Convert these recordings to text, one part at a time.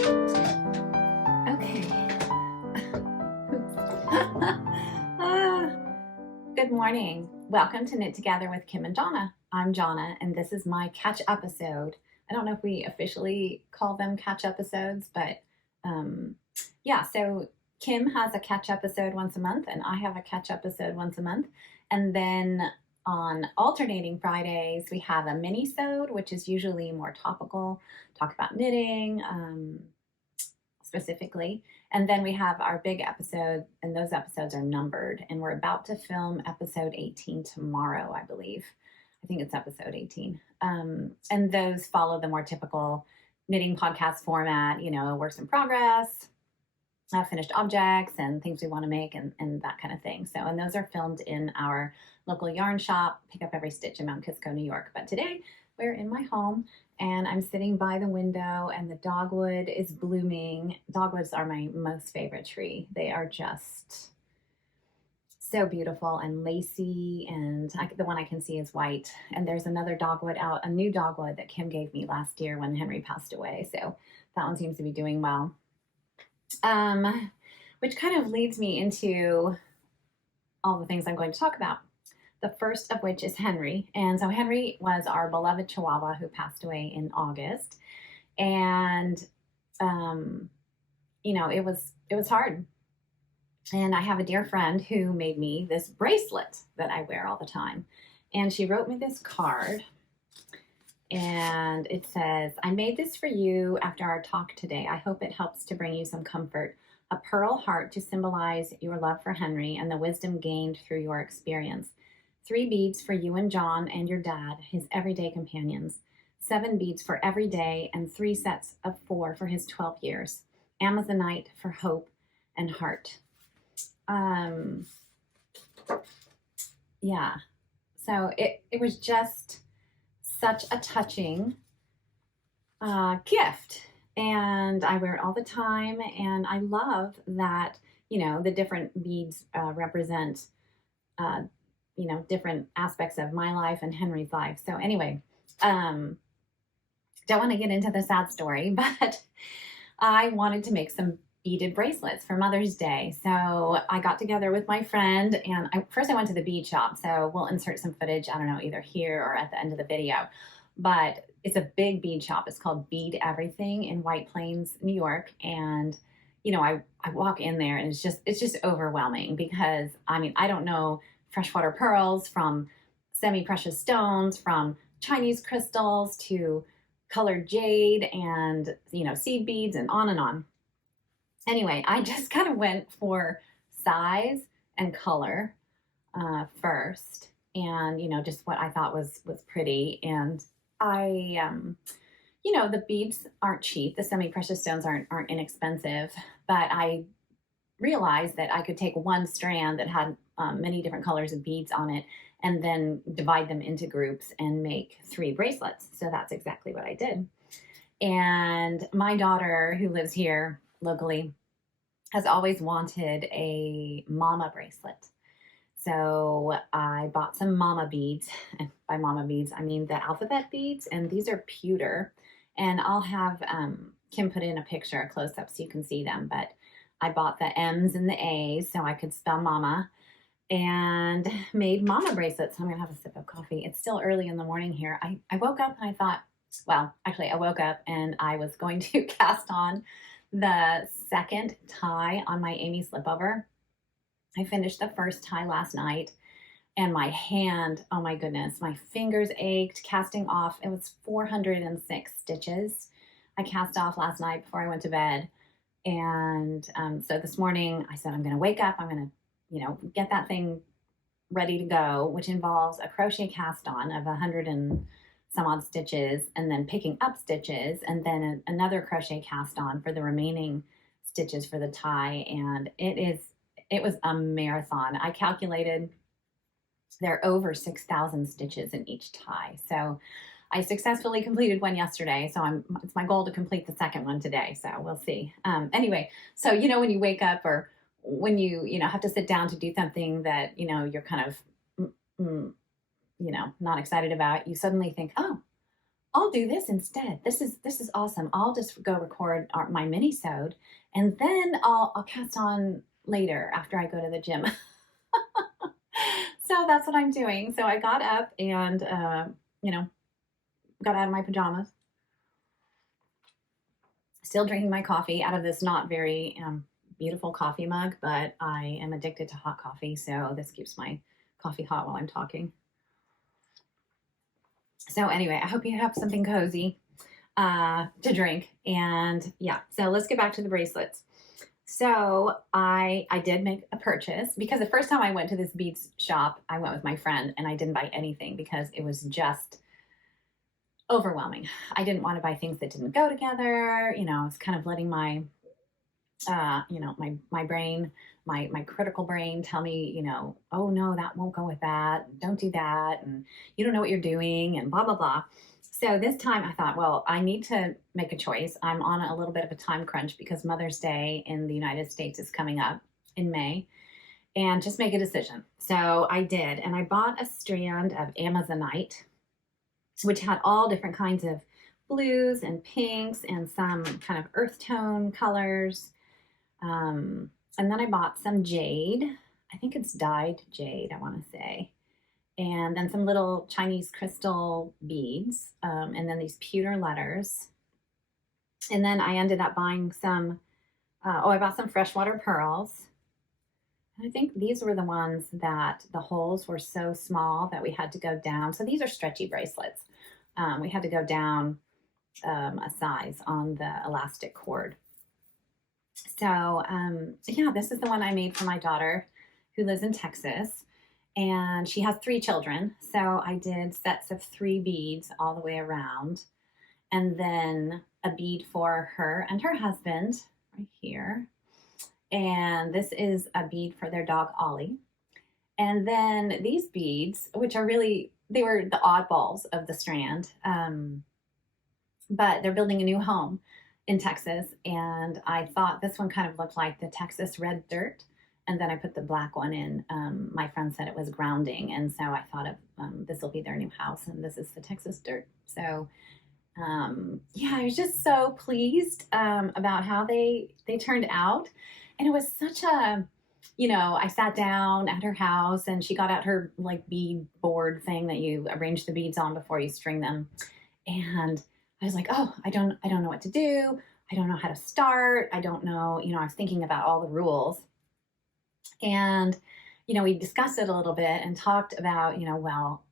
Okay. Good morning. Welcome to Knit Together with Kim and Jonna. I'm Jonna, and this is my catch episode. I don't know if we officially call them catch episodes, but yeah, so Kim has a catch episode once a month, and I have a catch episode once a month. And then on alternating Fridays, we have a mini-sode, which is usually more topical, talk about knitting, specifically. And then we have our big episode, and those episodes are numbered. And we're about to film episode 18 tomorrow, I believe. I think it's episode 18. And those follow the more typical knitting podcast format, you know, works in progress, finished objects, and things we want to make, and that kind of thing. So, and those are filmed in our local yarn shop, Pick Up Every Stitch in Mount Kisco, New York. But today we're in my home, and I'm sitting by the window, and the dogwood is blooming. Dogwoods are my most favorite tree. They are just so beautiful and lacy, and the one I can see is white. And there's another dogwood out, a new dogwood that Kim gave me last year when Henry passed away. So that one seems to be doing well. Which kind of leads me into all the things I'm going to talk about. The first of which is Henry. And so Henry was our beloved Chihuahua who passed away in August. And, you know, it was hard. And I have a dear friend who made me this bracelet that I wear all the time. And she wrote me this card. And it says, I made this for you after our talk today. I hope it helps to bring you some comfort. A pearl heart to symbolize your love for Henry and the wisdom gained through your experience. 3 beads for you and John and your dad, his everyday companions. 7 beads for every day, and 3 sets of 4 for his 12 years. Amazonite for hope and heart. Yeah. So it was just such a touching gift, and I wear it all the time, and I love that, you know, the different beads represent you know, different aspects of my life and Henry's life. So anyway, don't want to get into the sad story, but I wanted to make some beaded bracelets for Mother's Day. So I got together with my friend, and first I went to the bead shop. So we'll insert some footage, I don't know, either here or at the end of the video. But it's a big bead shop. It's called Bead Everything in White Plains, New York. And, you know, I walk in there, and it's just overwhelming because, I mean, I don't know freshwater pearls from semi-precious stones, from Chinese crystals to colored jade and, you know, seed beads and on and on. Anyway, I just kind of went for size and color first, and, you know, just what I thought was pretty. And I, you know, the beads aren't cheap. The semi-precious stones aren't inexpensive, but I realized that I could take one strand that had many different colors of beads on it and then divide them into groups and make 3 bracelets. So that's exactly what I did. And my daughter, who lives here locally, has always wanted a mama bracelet. So I bought some mama beads, and by mama beads, I mean the alphabet beads, and these are pewter. And I'll have Kim put in a picture, a close-up, so you can see them. But I bought the M's and the A's so I could spell mama, and made mama bracelets. I'm gonna have a sip of coffee. It's still early in the morning here. I woke up and I thought, well, actually I woke up and I was going to cast on the second tie on my Amy Slipover. I finished the first tie last night, and my hand, oh my goodness, my fingers ached casting off. It was 406 stitches I cast off last night before I went to bed. And so this morning I said, I'm going to wake up, I'm going to, you know, get that thing ready to go, which involves a crochet cast on of 100 and some odd stitches, and then picking up stitches, and then another crochet cast on for the remaining stitches for the tie. And it was a marathon. I calculated there are over 6,000 stitches in each tie. So I successfully completed one yesterday. So it's my goal to complete the second one today. So we'll see. Anyway, so, you know, when you wake up, or when you know, have to sit down to do something that, you know, you're kind of, you know, not excited about, you suddenly think, oh, I'll do this instead. This is awesome. I'll just go record my mini sewed, and then I'll cast on later after I go to the gym. So that's what I'm doing. So I got up and you know, got out of my pajamas, still drinking my coffee out of this not very beautiful coffee mug, but I am addicted to hot coffee, so this keeps my coffee hot while I'm talking. So anyway, I hope you have something cozy to drink. And yeah, so let's get back to the bracelets. So I did make a purchase because the first time I went to this beads shop, I went with my friend and I didn't buy anything because it was just overwhelming. I didn't want to buy things that didn't go together. You know, it's kind of letting my my brain, my critical brain tell me, oh no, that won't go with that. Don't do that. And you don't know what you're doing and blah, blah, blah. So this time I thought, well, I need to make a choice. I'm on a little bit of a time crunch because Mother's Day in the United States is coming up in May, and just make a decision. So I did. And I bought a strand of Amazonite, which had all different kinds of blues and pinks and some kind of earth tone colors. And then I bought some jade. I think it's dyed jade, I want to say. And then some little Chinese crystal beads. And then these pewter letters. And then I ended up buying some, I bought some freshwater pearls. And I think these were the ones that the holes were so small that we had to go down. So these are stretchy bracelets. We had to go down a size on the elastic cord. So yeah, this is the one I made for my daughter who lives in Texas, and she has 3 children. So I did sets of 3 beads all the way around, and then a bead for her and her husband right here. And this is a bead for their dog Ollie. And then these beads, which are really, they were the oddballs of the strand, but they're building a new home in Texas, and I thought this one kind of looked like the Texas red dirt, and then I put the black one in. My friend said it was grounding, and so I thought of this will be their new house, and this is the Texas dirt. So yeah, I was just so pleased about how they turned out, and it was such a, I sat down at her house, and she got out her like bead board thing that you arrange the beads on before you string them, and I was like, oh, I don't know what to do. I don't know how to start. I don't know, I was thinking about all the rules. And, we discussed it a little bit and talked about, well,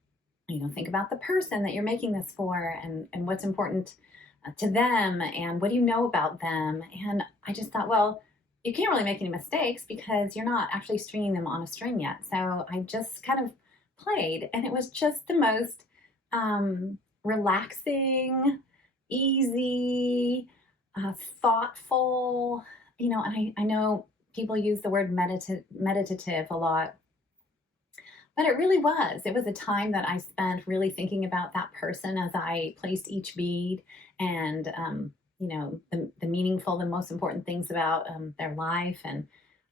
think about the person that you're making this for, and what's important to them, and what do you know about them. And I just thought, well, you can't really make any mistakes because you're not actually stringing them on a string yet. So I just kind of played, and it was just the most relaxing, easy, thoughtful, and I know people use the word meditative a lot, but it really was. It was a time that I spent really thinking about that person as I placed each bead, and the meaningful, the most important things about their life. And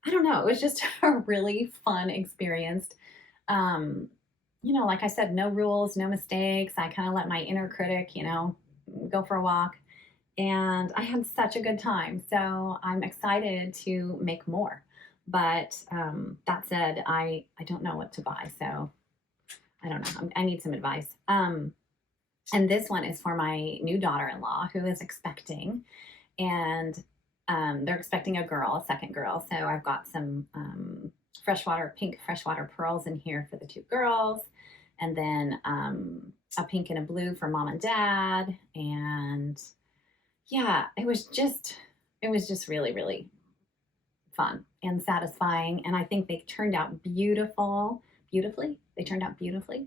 I don't know, it was just a really fun experience. Like I said, no rules, no mistakes. I kind of let my inner critic, go for a walk. And I had such a good time. So I'm excited to make more. But that said, I don't know what to buy. So I don't know. I need some advice. And this one is for my new daughter-in-law who is expecting. And they're expecting a girl, a second girl. So I've got some pink freshwater pearls in here for the 2 girls. And then a pink and a blue for mom and dad. And yeah, it was just really, really fun and satisfying. And I think they turned out beautifully. They turned out beautifully.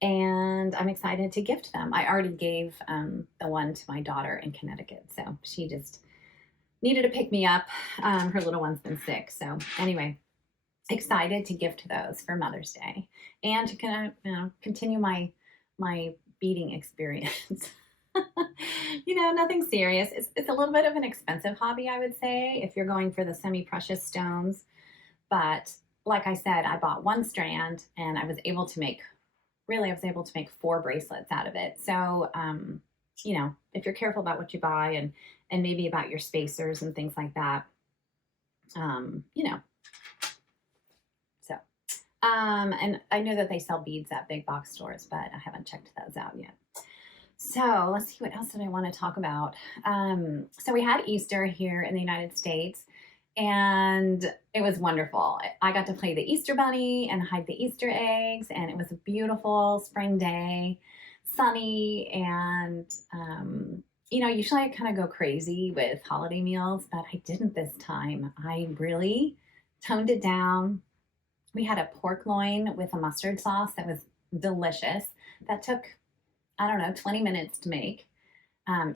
And I'm excited to gift them. I already gave the one to my daughter in Connecticut. So she just needed to pick me up. Her little one's been sick. So anyway, excited to gift those for Mother's Day and to kind of continue my beading experience. Nothing serious. It's a little bit of an expensive hobby, I would say, if you're going for the semi-precious stones. But like I said, I bought 1 strand and I was able to make really, I was able to make 4 bracelets out of it. So, you know, if you're careful about what you buy and maybe about your spacers and things like that, you know, so. And I know that they sell beads at big box stores, but I haven't checked those out yet. So let's see, what else did I want to talk about? So we had Easter here in the United States, and it was wonderful. I got to play the Easter Bunny and hide the Easter eggs, and it was a beautiful spring day, sunny, and you know, usually I kind of go crazy with holiday meals, but I didn't this time. I really toned it down. We had a pork loin with a mustard sauce that was delicious. That took, I don't know, 20 minutes to make.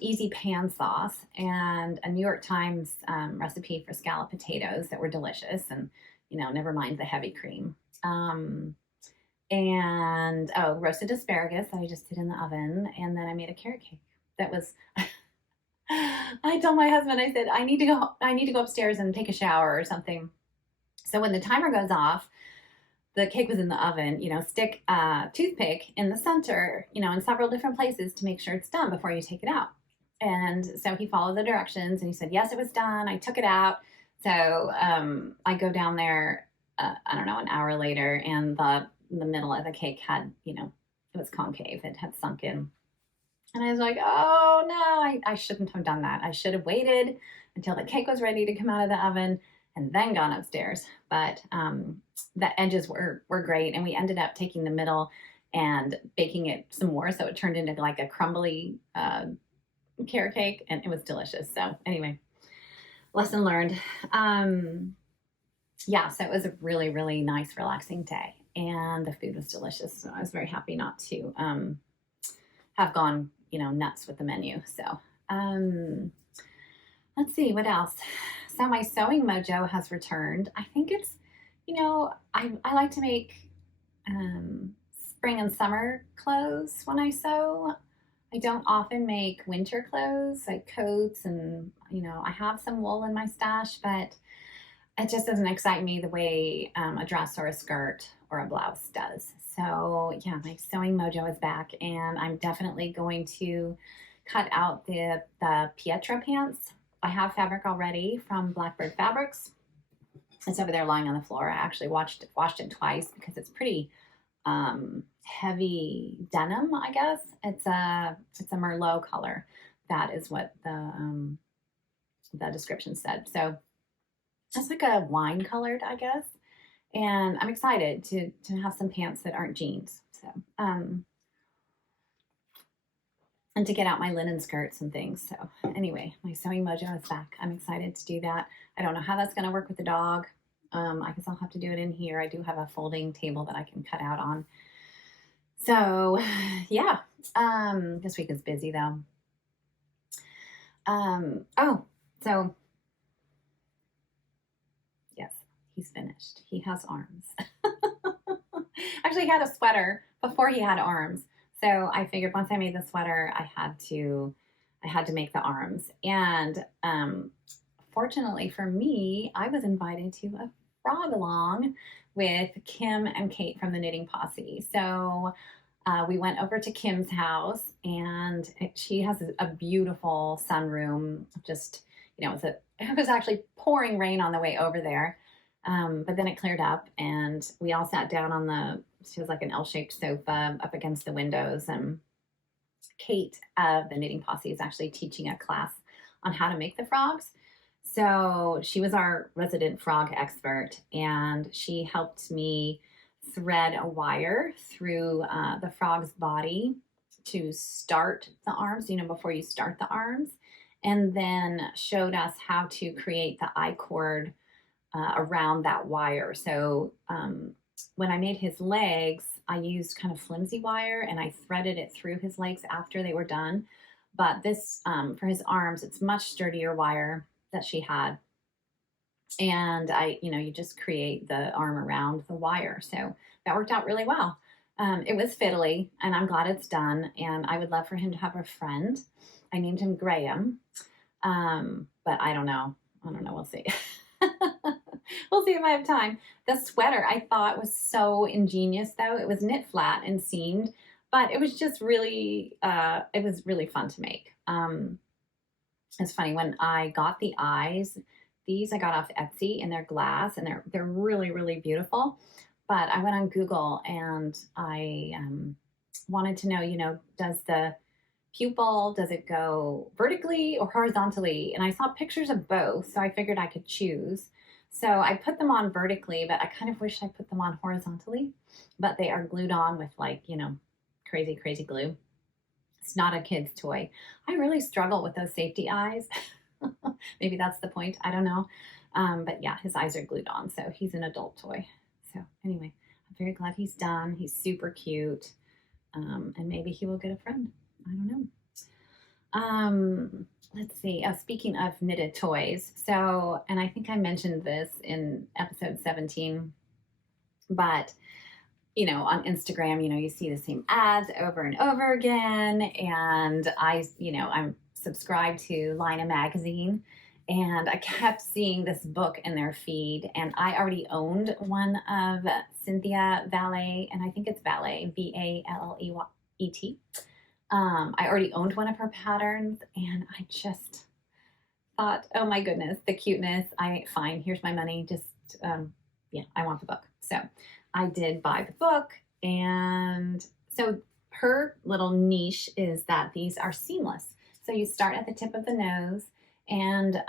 Easy pan sauce, and a New York Times recipe for scalloped potatoes that were delicious, and, you know, never mind the heavy cream. And roasted asparagus that I just did in the oven, and then I made a carrot cake. That was. I told my husband, I said, I need to go upstairs and take a shower or something. So when the timer goes off, the cake was in the oven, you know, stick a toothpick in the center, you know, in several different places to make sure it's done before you take it out. And so he followed the directions and he said, yes, it was done. I took it out. So I go down there, I don't know, an hour later, and the middle of the cake had, you know, it was concave. It had sunk in. And I was like, oh no, I shouldn't have done that. I should have waited until the cake was ready to come out of the oven and then gone upstairs. But the edges were great, and we ended up taking the middle and baking it some more, so it turned into like a crumbly carrot cake, and it was delicious. So anyway, lesson learned. Yeah, so it was a really, really nice, relaxing day, and the food was delicious. So I was very happy not to have gone, you know, nuts with the menu. So let's see, what else? So my sewing mojo has returned. I think it's, you know, I like to make spring and summer clothes when I sew. I don't often make winter clothes like coats, and, you know, I have some wool in my stash, but it just doesn't excite me the way a dress or a skirt or a blouse does. So yeah, my sewing mojo is back, and I'm definitely going to cut out the Pietra pants. I have fabric already from Blackbird Fabrics. It's over there lying on the floor. I actually washed it twice because it's pretty heavy denim, I guess. It's a Merlot color. That is what the description said. So it's like a wine colored, I guess. And I'm excited to have some pants that aren't jeans. So and to get out my linen skirts and things. So anyway, my sewing mojo is back. I'm excited to do that. I don't know how that's going to work with the dog. I guess I'll have to do it in here. I do have a folding table that I can cut out on. So yeah, this week is busy though. So yes, he's finished. He has arms. Actually, he had a sweater before he had arms. So I figured once I made the sweater, I had to make the arms. And fortunately for me, I was invited to a frog along with Kim and Kate from the Knitting Posse. So we went over to Kim's house, and she has a beautiful sunroom. Just, you know, it was actually pouring rain on the way over there. But then it cleared up, and we all sat down she has like an L-shaped sofa up against the windows, and Kate of the Knitting Posse is actually teaching a class on how to make the frogs. So she was our resident frog expert, and she helped me thread a wire through the frog's body to start the arms, you know, before you start the arms, and then showed us how to create the I-cord around that wire. So when I made his legs, I used kind of flimsy wire, and I threaded it through his legs after they were done. But this, for his arms, it's much sturdier wire that she had. And you just create the arm around the wire. So that worked out really well. It was fiddly, and I'm glad it's done. And I would love for him to have a friend. I named him Graham. But I don't know. We'll see. We'll see if I have time. The sweater I thought was so ingenious though. It was knit flat and seamed, but it was just really, it was really fun to make. It's funny when I got the eyes, these I got off Etsy and they're glass and they're really, really beautiful. But I went on Google and I wanted to know, does the pupil, does it go vertically or horizontally? And I saw pictures of both, so I figured I could choose. So I put them on vertically, but I kind of wish I put them on horizontally. But they are glued on with crazy, crazy glue. It's not a kid's toy. I really struggle with those safety eyes. Maybe that's the point. I don't know. But yeah, his eyes are glued on, so he's an adult toy. So anyway, I'm very glad he's done. He's super cute. And maybe he will get a friend. I don't know. Let's see. Speaking of knitted toys, and I think I mentioned this in episode 17, but on Instagram, you see the same ads over and over again. And I'm subscribed to Lina magazine, and I kept seeing this book in their feed. And I already owned one of Cynthia Valet, and I think it's Valet, Valleet. I already owned one of her patterns, and I just thought, oh my goodness, the cuteness. Fine, here's my money. Just, I want the book. So I did buy the book. And so her little niche is that these are seamless. So you start at the tip of the nose, and,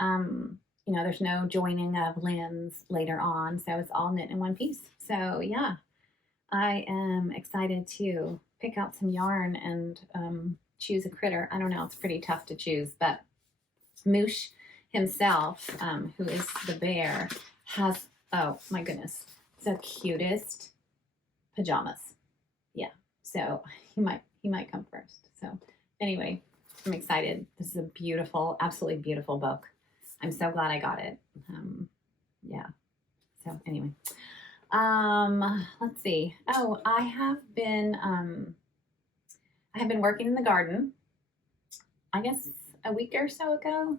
there's no joining of limbs later on. So it's all knit in one piece. So yeah, I am excited to pick out some yarn and choose a critter. I don't know, it's pretty tough to choose, but Moosh himself, who is the bear, has, oh my goodness, the cutest pajamas. Yeah, so he might come first. So anyway, I'm excited. This is a beautiful, absolutely beautiful book. I'm so glad I got it. Yeah. So anyway, let's see. Oh, I have been working in the garden. I guess a week or so ago.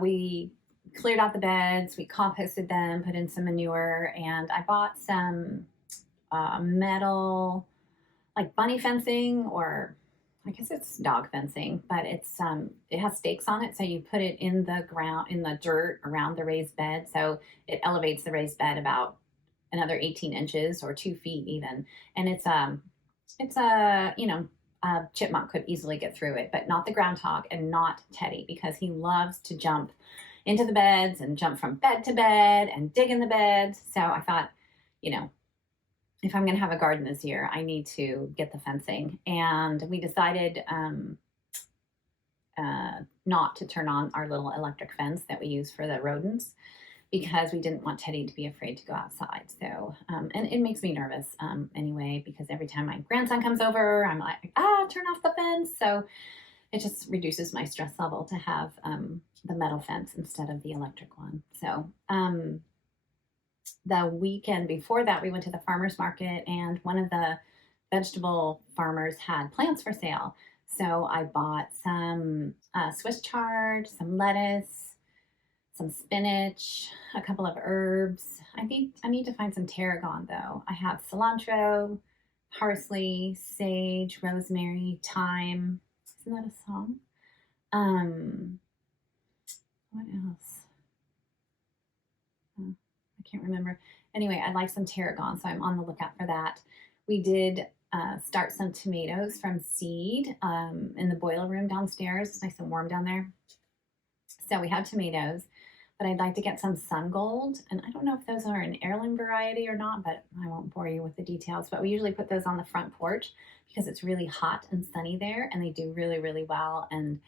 We cleared out the beds, we composted them, put in some manure, and I bought some metal, like bunny fencing, or I guess it's dog fencing, but it's it has stakes on it, so you put it in the ground, in the dirt around the raised bed, so it elevates the raised bed about another 18 inches or 2 feet even, and it's a chipmunk could easily get through it, but not the groundhog and not Teddy, because he loves to jump into the beds and jump from bed to bed and dig in the beds. So I thought, if I'm going to have a garden this year, I need to get the fencing. And we decided not to turn on our little electric fence that we use for the rodents, because we didn't want Teddy to be afraid to go outside. So, and it makes me nervous anyway, because every time my grandson comes over, I'm like, turn off the fence. So it just reduces my stress level to have the metal fence instead of the electric one. So the weekend before that, we went to the farmer's market, and one of the vegetable farmers had plants for sale. So I bought some Swiss chard, some lettuce, some spinach, a couple of herbs. I think I need to find some tarragon though. I have cilantro, parsley, sage, rosemary, thyme. Isn't that a song? What else? I can't remember. Anyway, I'd like some tarragon, so I'm on the lookout for that. We did start some tomatoes from seed in the boiler room downstairs. It's nice and warm down there. So we have tomatoes, but I'd like to get some sun gold. And I don't know if those are an heirloom variety or not, but I won't bore you with the details. But we usually put those on the front porch because it's really hot and sunny there, and they do really, really well. And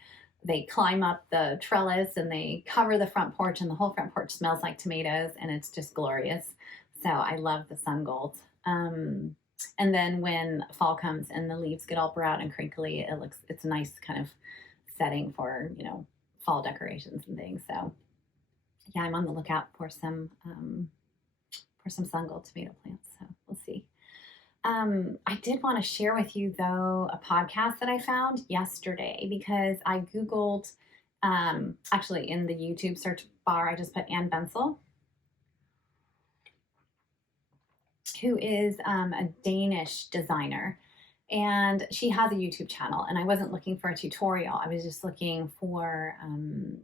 they climb up the trellis and they cover the front porch, and the whole front porch smells like tomatoes, and it's just glorious. So I love the sun gold. And then when fall comes and the leaves get all brown and crinkly, it's a nice kind of setting for, fall decorations and things. So yeah, I'm on the lookout for some sun gold tomato plants. So we'll see. I did want to share with you though a podcast that I found yesterday, because I Googled, actually in the YouTube search bar, I just put Ann Bensel. who is a Danish designer. And she has a YouTube channel. And I wasn't looking for a tutorial. I was just looking for, an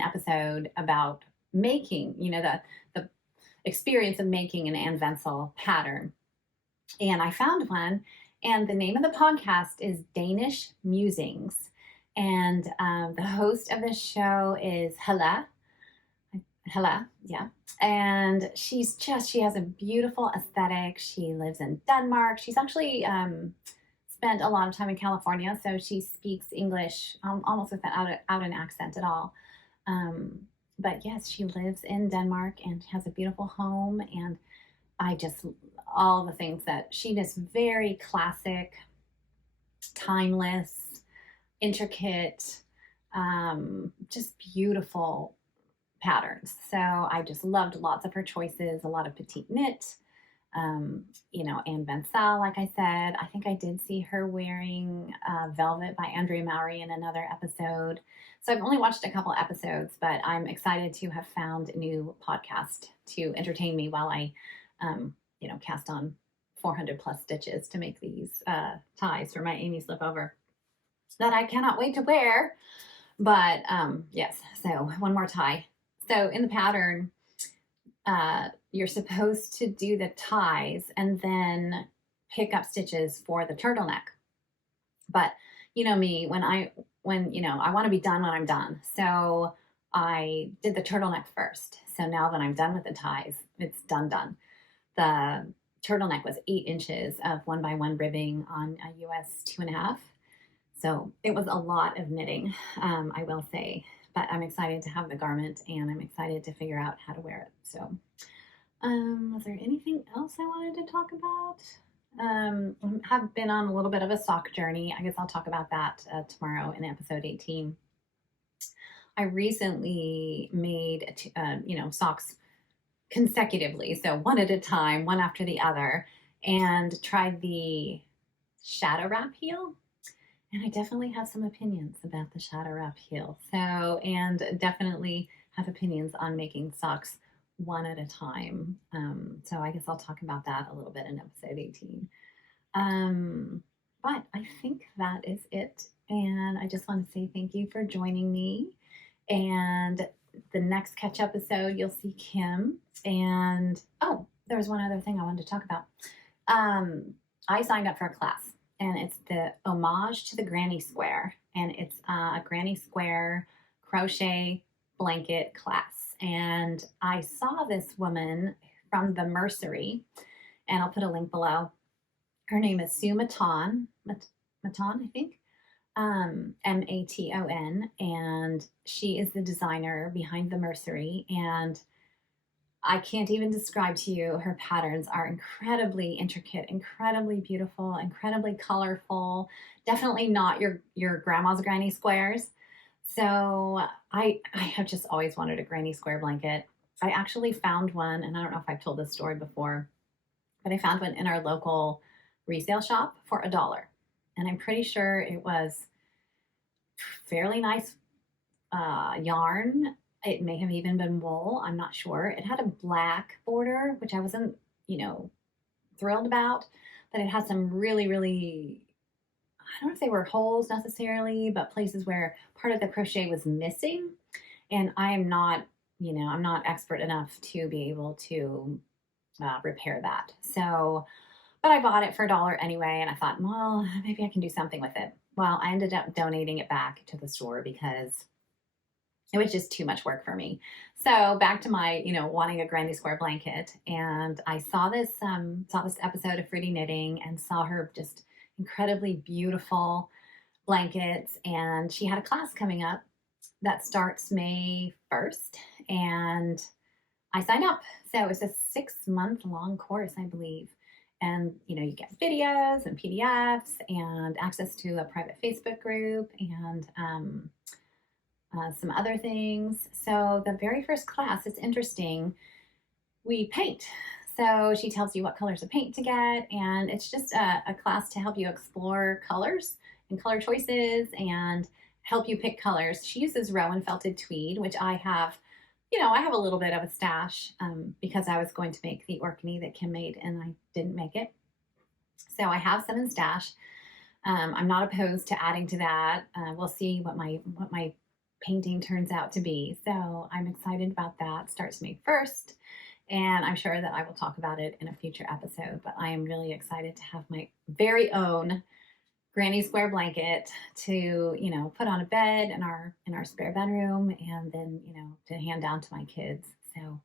episode about making, the experience of making an Anne Wenzel pattern. And I found one. And the name of the podcast is Danish Musings. And the host of the show is Hella. Hella, yeah. And she has a beautiful aesthetic. She lives in Denmark. She's actually spent a lot of time in California, so she speaks English almost without an accent at all. But yes, she lives in Denmark and has a beautiful home. And all the things that she does, very classic, timeless, intricate, just beautiful patterns. So I just loved lots of her choices, a lot of petite knit, Anne Wenzel, like I said. I think I did see her wearing Velvet by Andrea Mowry in another episode. So I've only watched a couple episodes, but I'm excited to have found a new podcast to entertain me while I, cast on 400 plus stitches to make these ties for my Amy Slipover that I cannot wait to wear. But yes, so one more tie. So in the pattern, you're supposed to do the ties and then pick up stitches for the turtleneck. But you know me, when I want to be done when I'm done. So I did the turtleneck first. So now that I'm done with the ties, it's done. The turtleneck was 8 inches of 1x1 ribbing on a US 2.5. So it was a lot of knitting, I will say, but I'm excited to have the garment and I'm excited to figure out how to wear it. So was there anything else I wanted to talk about? Have been on a little bit of a sock journey. I guess I'll talk about that tomorrow in episode 18. I recently made, socks consecutively. So one at a time, one after the other, and tried the shadow wrap heel. And I definitely have some opinions about the shadow wrap heel. So, and definitely have opinions on making socks one at a time. So I guess I'll talk about that a little bit in episode 18. But I think that is it. And I just want to say thank you for joining me. And the next catch episode, you'll see Kim. And, there was one other thing I wanted to talk about. I signed up for a class. And it's the homage to the granny square. And it's a granny square crochet blanket class. And I saw this woman from the Mercerie, and I'll put a link below. Her name is Sue Maton, I think, Maton, and she is the designer behind the Mercerie. And I can't even describe to you, her patterns are incredibly intricate, incredibly beautiful, incredibly colorful, definitely not your grandma's granny squares. So I have just always wanted a granny square blanket. I actually found one, and I don't know if I've told this story before, but I found one in our local resale shop for $1. And I'm pretty sure it was fairly nice yarn. It may have even been wool. I'm not sure. It had a black border, which I wasn't, thrilled about, but it had some really, really, I don't know if they were holes necessarily, but places where part of the crochet was missing. And I am not, I'm not expert enough to be able to repair that. So, but I bought it for $1 anyway. And I thought, well, maybe I can do something with it. Well, I ended up donating it back to the store because it was just too much work for me. So back to my, wanting a granny square blanket. And I saw this episode of Fruity Knitting and saw her just incredibly beautiful blankets. And she had a class coming up that starts May 1st. And I signed up. So it's a 6-month long course, I believe. And, you get videos and PDFs and access to a private Facebook group and, some other things. So the very first class, it's interesting. We paint. So she tells you what colors of paint to get. And it's just a class to help you explore colors and color choices and help you pick colors. She uses Rowan felted tweed, which I have you know, I have a little bit of a stash because I was going to make the orkney that Kim made and I didn't make it. So I have some in stash. I'm not opposed to adding to that. We'll see what my painting turns out to be. So I'm excited about that. Starts May 1st, and I'm sure that I will talk about it in a future episode. But I am really excited to have my very own granny square blanket to, you know, put on a bed in our spare bedroom, and then, you know, to hand down to my kids. So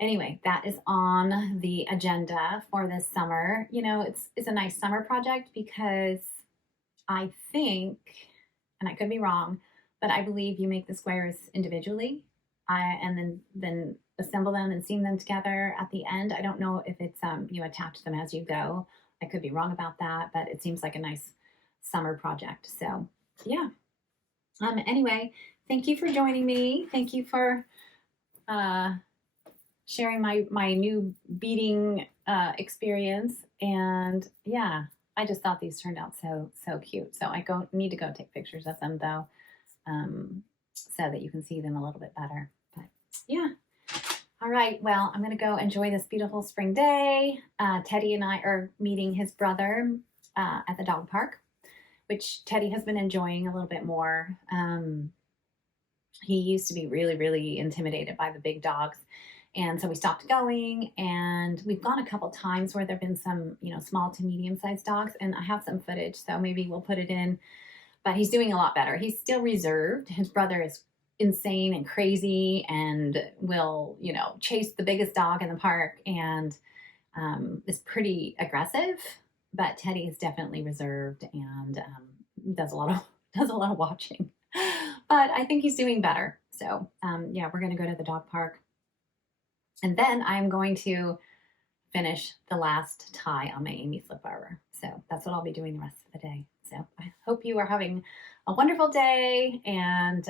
anyway, that is on the agenda for this summer. You know, it's a nice summer project because I think, and I could be wrong, but I believe you make the squares individually, and then assemble them and seam them together at the end. I don't know if it's you attach them as you go. I could be wrong about that, but it seems like a nice summer project. So yeah. Anyway, thank you for joining me. Thank you for sharing my new beading experience. And yeah, I just thought these turned out so cute. So I need to go take pictures of them though, so that you can see them a little bit better. But yeah. All right. Well, I'm going to go enjoy this beautiful spring day. Teddy and I are meeting his brother at the dog park, which Teddy has been enjoying a little bit more. He used to be really intimidated by the big dogs. And so we stopped going, and we've gone a couple times where there've been some, you know, small to medium sized dogs, and I have some footage, so maybe we'll put it in. But he's doing a lot better. He's still reserved. His brother is insane and crazy and will, you know, chase the biggest dog in the park and is pretty aggressive. But Teddy is definitely reserved and does a lot of watching. But I think he's doing better. So yeah, we're going to go to the dog park. And then I'm going to finish the last tie on my Amy Slipover. So that's what I'll be doing the rest of the day. So I hope you are having a wonderful day. And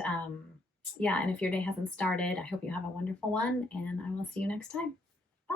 yeah, and if your day hasn't started, I hope you have a wonderful one. And I will see you next time. Bye.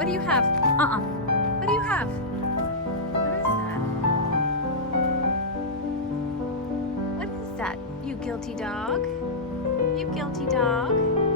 What do you have? What do you have? What is that? What is that, you guilty dog? You guilty dog?